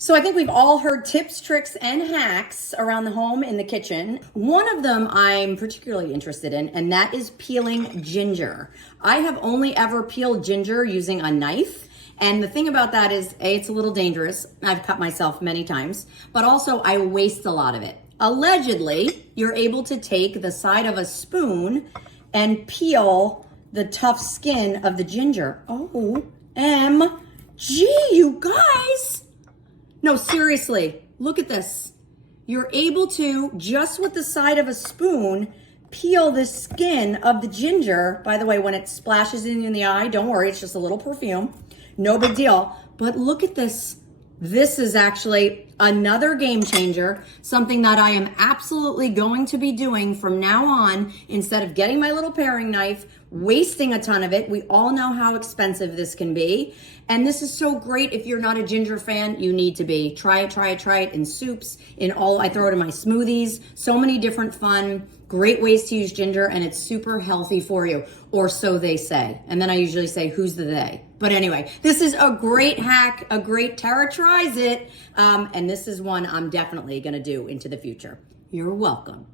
So I think we've all heard tips, tricks, and hacks around the home in the kitchen. One of them I'm particularly interested in, and that is peeling ginger. I have only ever peeled ginger using a knife. And the thing about that is, A, it's a little dangerous. I've cut myself many times, but also I waste a lot of it. Allegedly, you're able to take the side of a spoon and peel the tough skin of the ginger. OMG, you guys. No, seriously, look at this. You're able to, just with the side of a spoon, peel the skin of the ginger. By the way, when it splashes in the eye, don't worry, it's just a little perfume. No big deal. But look at this. This is actually another game changer, something that I am absolutely going to be doing from now on. Instead of getting my little paring knife, wasting a ton of it. We all know how expensive this can be. And this is so great. If you're not a ginger fan, you need to be. Try it in soups, I throw it in my smoothies. So many different fun, great ways to use ginger, and it's super healthy for you, or so they say. And then I usually say, who's the they? But anyway, this is a great hack, a great Tara tries it. And this is one I'm definitely gonna do into the future. You're welcome.